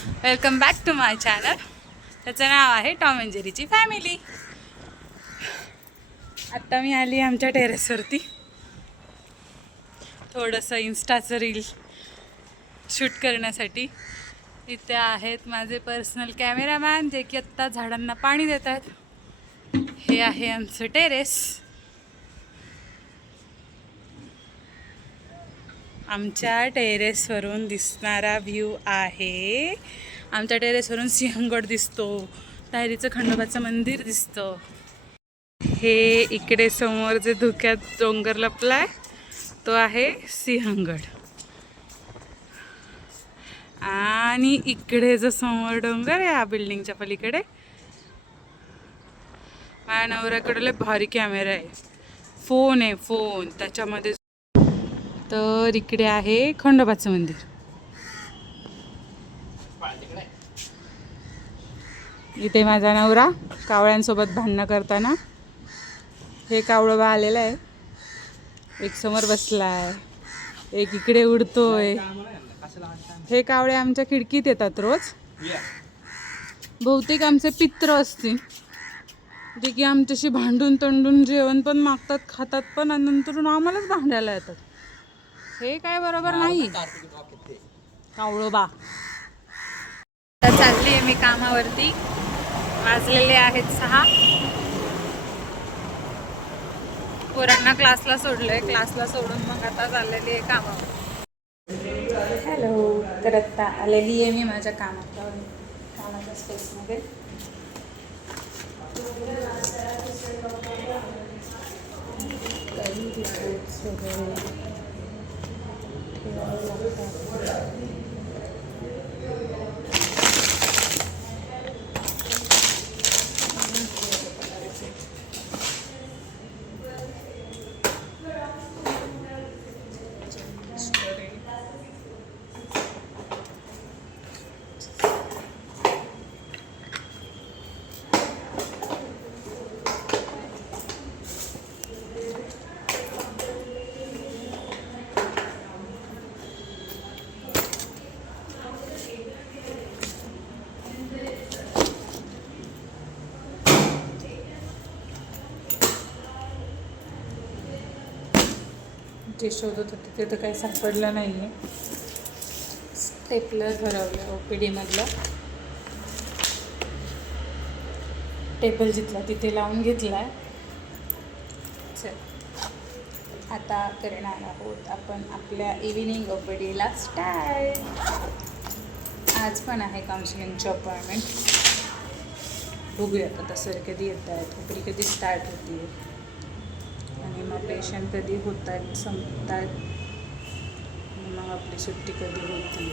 Welcome back to my channel. त्याचं नाव आहे टॉम अँड जेरीची फॅमिली. आत्ता मी आली आमच्या टेरेसवरती थोडंसं इन्स्टाचं रील शूट करण्यासाठी. इथे आहेत माझे पर्सनल कॅमेरामॅन जे की आत्ता झाडांना पाणी देतात. हे आहे आमचं टेरेस. आमच्या टेरेसवरून दिसणारा व्ह्यू आहे. आमच्या टेरेसवरून सिंहगड दिसतो, तायरीचं खंडोबाचं मंदिर दिसतं. हे इकडे समोर जे धुक्यात डोंगर लपलाय तो आहे सिंहगड. आणि इकडे जो समोर डोंगर आहे या बिल्डिंगच्या पलीकडे, माझ्या नवऱ्याकडे भारी कॅमेरा आहे, फोन आहे फोन त्याच्यामध्ये. तर इकडे आहे खंडोबाचं मंदिर. इथे माझा नवरा कावळ्यांसोबत भांडणं करताना, हे कावळं आलेलं आहे, एक समोर बसलाय, एक इकडे उडतोय. हे कावळे आमच्या खिडकीत येतात रोज. बहुतेक आमचे पित्र असतील जे की आमच्याशी भांडून तंडून जेवण पण मागतात, खातात पण, आणि नंतर आम्हालाच भांडायला येतात. हे काय बरोबर नाही. कावळोबा. आता चालली आहे मी कामावरती. वाजलेले आहेत 6. पोरांना क्लासला सोडलंय, क्लासला सोडून मग आता चाललेली आहे कामावर. हॅलो. तर आत्ता आलेली आहे मी माझ्या कामाच्या स्पेसमध्ये. जे शोधत होते तिथे तर काही सापडलं नाही आहे. स्टेपलर हरवलं OPD मधलं. टेबल जिथला तिथे लावून घेतला आहे. चल आता करणार आहोत आपण आपल्या इव्हिनिंग OPDला स्टार्ट. आज पण आहे काउन्सिलिंगची अपॉइंटमेंट. बघूयात आता सर कधी येत आहेत, OPD कधी स्टार्ट होती आणि मग पेशंट कधी होत आहेत, संपत आहेत, मग आपली सुट्टी कधी होती.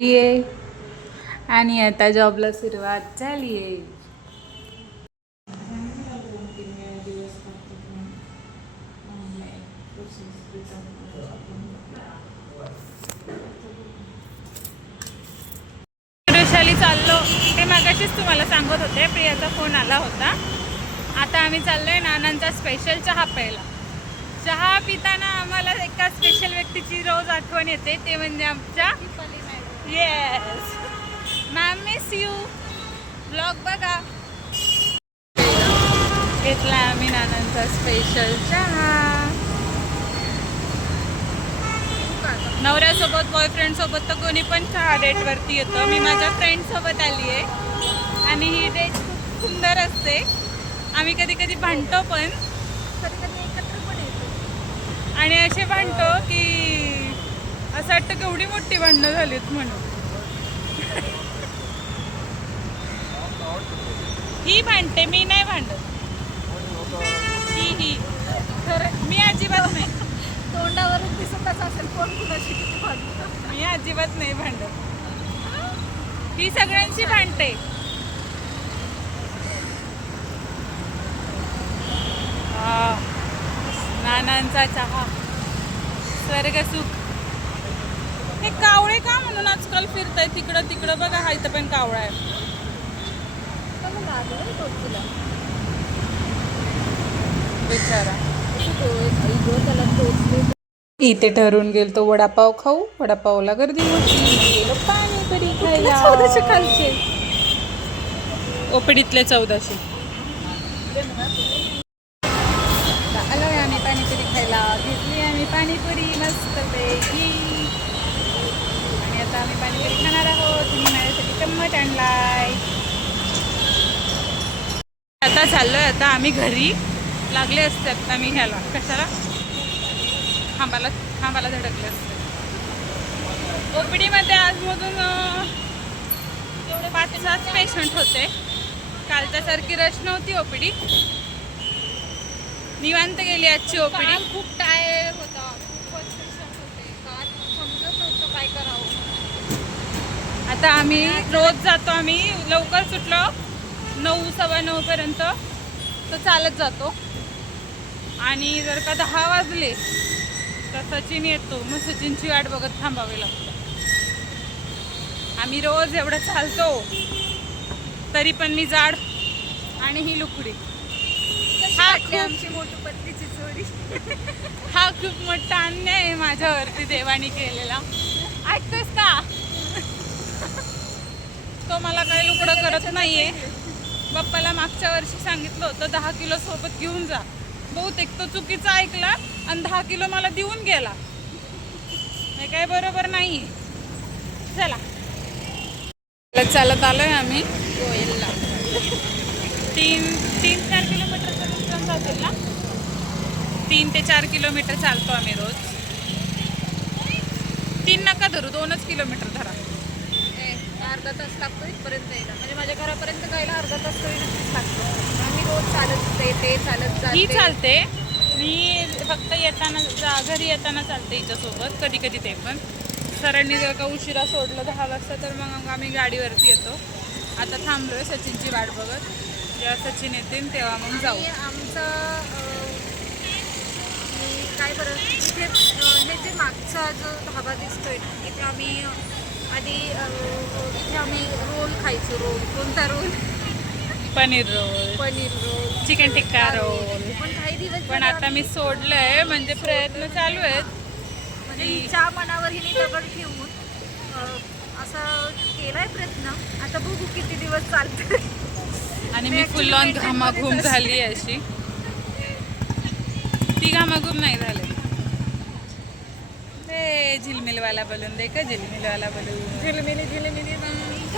ये आणि आता जॉबला सुरुवात झाली आहे. चाललो ते मागाशीच तुम्हाला सांगत होते, प्रियाचा फोन आला होता. आता आम्ही चाललोय नानांचा स्पेशल चहा प्यायला. चहा पिताना आम्हाला एका स्पेशल व्यक्तीची रोज आठवण येते, ते म्हणजे आमच्या yes ma'am, miss you. Blog बघा. घेतला आम्ही नानांचा स्पेशल चहा. नवऱ्यासोबत बॉयफ्रेंडसोबत तर कोणी पण चहा डेटवरती येतं. मी माझ्या फ्रेंडसोबत आली आहे आणि ही डेट खूप सुंदर असते. आम्ही कधी कधी भांडतो पण, कधी कधी एकत्र पण येतो आणि असे भांडतो की असं वाटतं केवढी मोठी भांडणं झालीत म्हणून. ही भांडते, मी नाही भांडत. ही खरं मी अजिबात नाही. तोंडावरून दिसतच असेल कोण कुणाशी किती भांडतं. मी अजिबात नाही भांडत. ही सगळ्यांशी भांडते. नानांचा चहा स्वर्ग सुख. हे कावळे का म्हणून आजकाल फिरताय तिकडं तिकडं. बघा हा इथं पण कावळा आहे. बिचारा. त्याला इथे ठरवून गेलतो वडापाव खाऊ. वडापावला गर्दी होती. गेलो पाणीपुरी खायला. 1400 खालचे ओपडीतले 1400. आलोय आम्ही पाणीपुरी खायला. घेतली आम्ही पाणीपुरी मस्त पैकी. आणि आता आम्ही पाणीपुरी खाणार आहोत. तुम्ही माझ्यासाठी चम्मच आणलाय. आता चाललोय. आता आम्ही घरी लागले असते. आता मी ह्याला कशाला खांबाला धडकले असते. ओपीडीमध्ये आजमधून एवढे 5-6 पेशंट होते. कालच्यासारखी रश नव्हती ओपीडी. निवांत गेली आजची ओपीडी. खूप टायर होता. खूपच पेशंट होते. काल समजत नव्हतं काय करावं. आता आम्ही रोज जातो. आम्ही लवकर सुटलो 9-9:15 पर्यंत तर चालत जातो. आणि जर का 10 वाजले तर सचिन येतो. मग सचिनची वाट बघत थांबावे लागतं. आम्ही रोज एवढं चालतो तरी पण मी जाड आणि ही लुकडी. आमची मोठी पत्नीची चोरी. हा खूप मोठा अन्याय आहे माझ्यावरती देवानी केलेला. ऐकतोस का? तो मला काही लुकडं करत नाहीये. बाप्पाला मागच्या वर्षी सांगितलं होतं 10 किलो सोबत घेऊन जा. बहुतेक तो चुकीचा ऐकला आणि 10 किलो मला देऊन गेला. हे काय बरोबर नाही. चला चालत आलोय आम्ही गोयलला. 3-4 किलोमीटरचं डिस्टन्स असेल ना. 3 ते 4 किलोमीटर चालतो आम्ही रोज. 3 नका धरू, 2च किलोमीटर धरा. अर्धा तास लागतो इथपर्यंत यायला. म्हणजे माझ्या घरापर्यंत जायला अर्धा तास तरी नक्कीच लागतो. आम्ही रोज चालत येते, चालत ही जाते. चालते. मी फक्त येताना घरी येताना चालते हिच्यासोबत. कधी कधी ते पण सरांनी जर का उशिरा सोडलं 10 वाजता तर मग आम्ही गाडीवरती येतो. आता थांबलोय सचिनची वाट बघत. जेव्हा सचिन येतील तेव्हा मग जाऊ. आमचं काय बरं इथे हे जे मागचा जो धाबा दिसतोय ना, इथे आम्ही आधी इथे आम्ही रोल खायचो. रोल कोणता रोल? पनीर रोल, चिकन टिक्का रोल. पण काही दिवस पण आता मी सोडलंय. म्हणजे प्रयत्न चालू आहेत. म्हणजे हिच्या मनावर हिने दगड ठेवून असं केलाय प्रयत्न. आता बघू किती दिवस चालतंय. आणि मी फुल ऑन घामाघूम झाली अशी. ती घामाघूम नाही झाले. झिलमिल वाला बलून दे का. झिलमिल वाला बलून. झिलमिली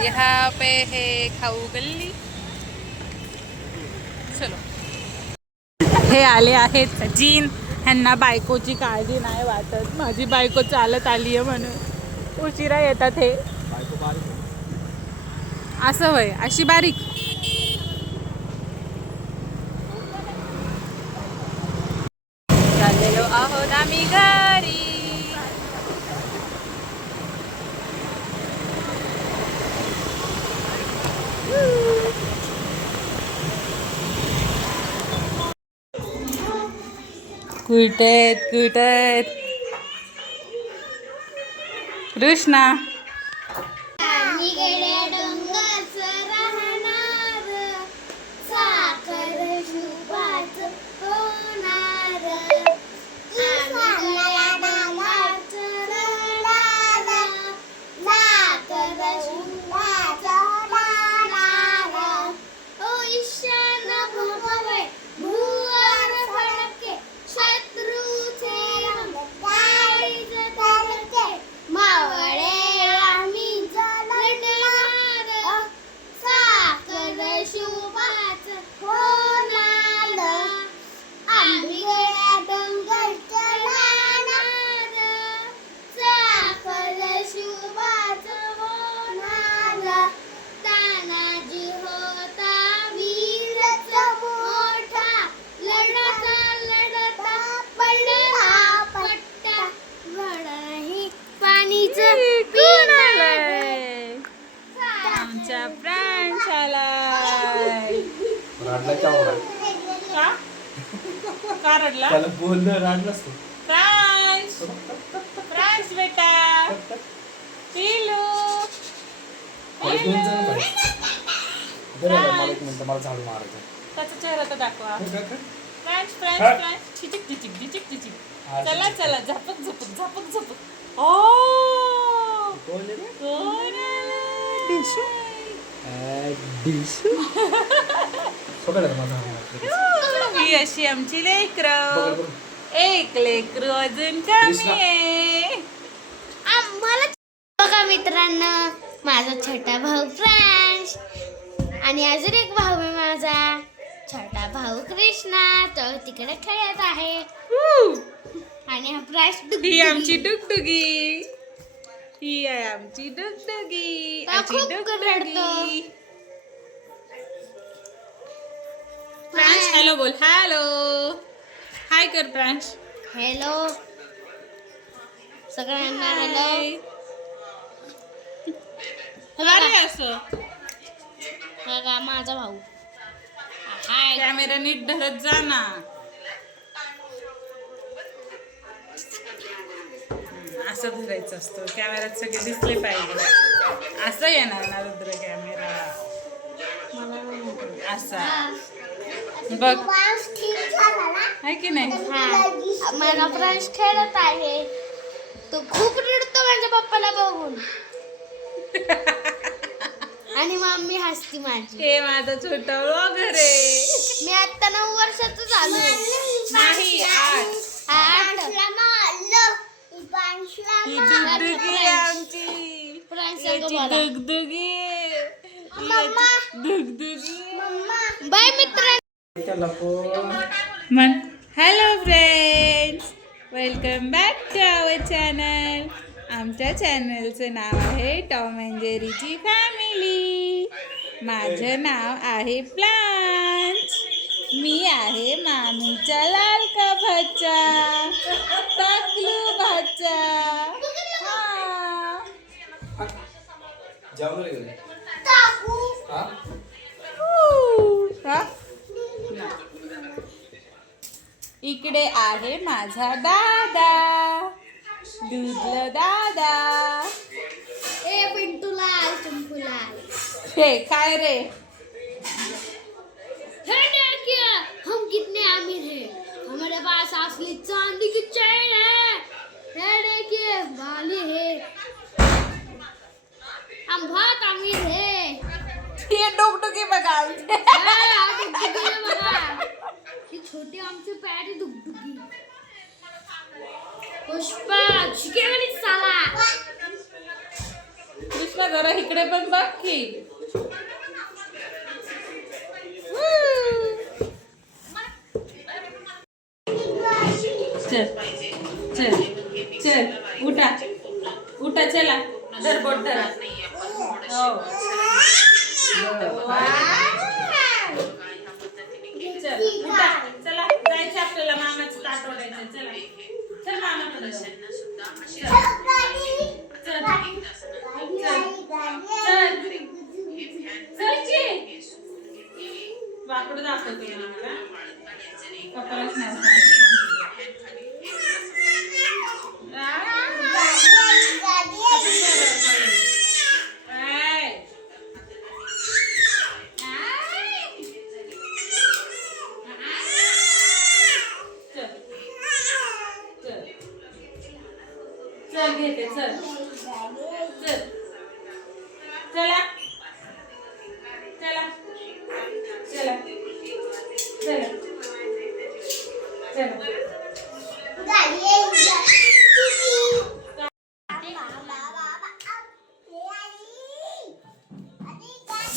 यहाँ पे है खाऊ गल्ली. चलो. हे आले आहेत सचिन. ह्यांना बायकोची काळजी नाही वाटत. माझी बायको चालत आली आहे म्हणून उशिरा येतात. हे असं होय. अशी बारीक. चाललेलो आहोत आम्ही घरी. कुठे कृष्णा. आमच्या फ्रेंड्स आलाय. का रडला? त्याला बोललं राडलास तू. फ्रान्स बेटा. पिलू मला एक मिनिट, मला झाडू मारायचं. त्याचा चेहरा तर दाखवा. हो का? फ्रेंड्स चिचिक चिचिक चिचिक चिचिक. चला चला झपक झपक झपक झपक. ओ कोण आलं? डिशू ही अशी आमची लेकरं. एक लेकरू अजून कमी आहे. आम्हाला बघा मित्रांनो, माझा छोटा भाऊ फ्रान्स आणि अजून एक भाऊ आहे माझा छोटा भाऊ कृष्णा, तो तिकडे खेळत आहे. आणि हा फ्रान्स ही आमची डुगडुगी. ही आहे आमची डुगडुगी. तो आमची खूप डुगडुगी. रडतो. फ्रान्स हॅलो बोल. हॅलो हाय कर फ्रान्स. हॅलो सगळ्यांना हॅलो. अरे असं बघा माझा भाऊ हाय. कॅमेरा नीट धरत जा ना. असं धरायचं असतं, कॅमेऱ्यात सगळे दिसले पाहिजे. असं येणार ना रुद्र कॅमेरा असा बघ, आहे की नाही. हा माझा फ्रान्स खेळत आहे. तो खूप रडतो माझ्या पप्पाला बघून. आणि मम्मी हसती माझी. हे माझं छोटं व्लॉगर आहे. मी आता 9 वर्षाचं झालो. नाही 8. ही डुगडुगी आहे आमची. फ्रान्स याची संग बोला. डुगडुगी. याची डुगडुगी. बाय मित्रांनो. मन hello friends, welcome back to our channel. आमच्या चॅनलचं नाव आहे टॉम अँड जेरीची फॅमिली. माझं नाव आहे प्लांट. मी आहे मामीचा लाडका भाचा, टाकलू भाचा. हा. इकडे आहे माझा दादा, दूधलं दादा. ए पिंटूलाल चंपूलाल. हे काय रे? हे देखिए हम कितने अमीर हैं. हमारे पास असली चांदी की चैन है. हे देखिए वाली है. हम बहुत अमीर है. हे डुगडुगी बघा. ही छोटी आमची पॅटी दुगदुगी. पुष्पा शिकेवली साला. कृष्णा जरा इकडे पण बघ की. चल चल चल उठा उठा चला. धर बोट धरा. हो चल उठा. चला जायचं आपल्याला. मामाचं ताट ओढायचं. चला चल मामाकडे जाऊ. चल चल की वाकडं दाखवते मला. कपाळच नाही. चल घेते. चल चल चला चला चला चला चला.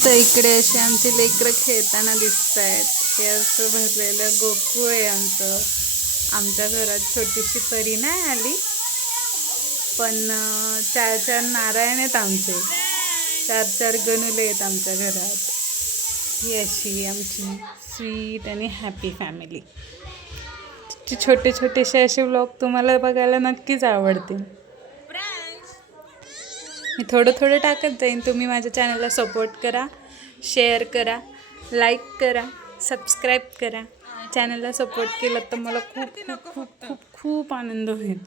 तर इकडे असे आमचे लेकरं खेळताना दिसत आहेत. हे असं भरलेलं गोकुळ आहे आमचं. आमच्या घरात छोटीशी परी नाही आली, पण 4 नारायण आहेत आमचे. 4 गणुले आहेत आमच्या घरात. ही अशी आमची स्वीट आणि हॅपी फॅमिली. छोटे छोटेसे असे व्लॉग तुम्हाला बघायला नक्कीच आवडतील. मी थोडं टाकत जाईन. तुम्ही माझ्या चॅनलला सपोर्ट करा, शेअर करा, लाईक करा, सबस्क्राईब करा. चॅनलला सपोर्ट केलं तर मला खूप खूप खूप खूप खूप आनंद होईल.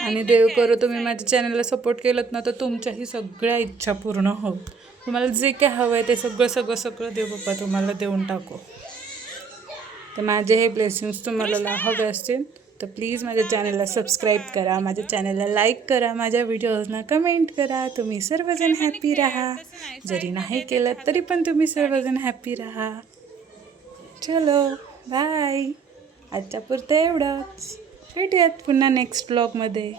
आणि देव करो तुम्ही माझ्या चॅनलला सपोर्ट केलं ना तर तुमच्याही सगळ्या इच्छा पूर्ण हो. तुम्हाला जे काय हवं आहे ते सगळं देव बाप्पा तुम्हाला देऊन टाको. तर माझे हे ब्लेसिंग्स तुम्हाला हवे असतील तर प्लीज माझ्या चॅनलला सबस्क्राईब करा, माझ्या चॅनलला लाईक करा, माझ्या व्हिडिओजना कमेंट करा. तुम्ही सर्वजण हॅपी राहा. जरी नाही केलं तरी पण तुम्ही सर्वजण हॅपी राहा. चलो बाय. आजच्या पुरतं एवढंच. भेटूयात पुन्हा नेक्स्ट ब्लॉगमध्ये.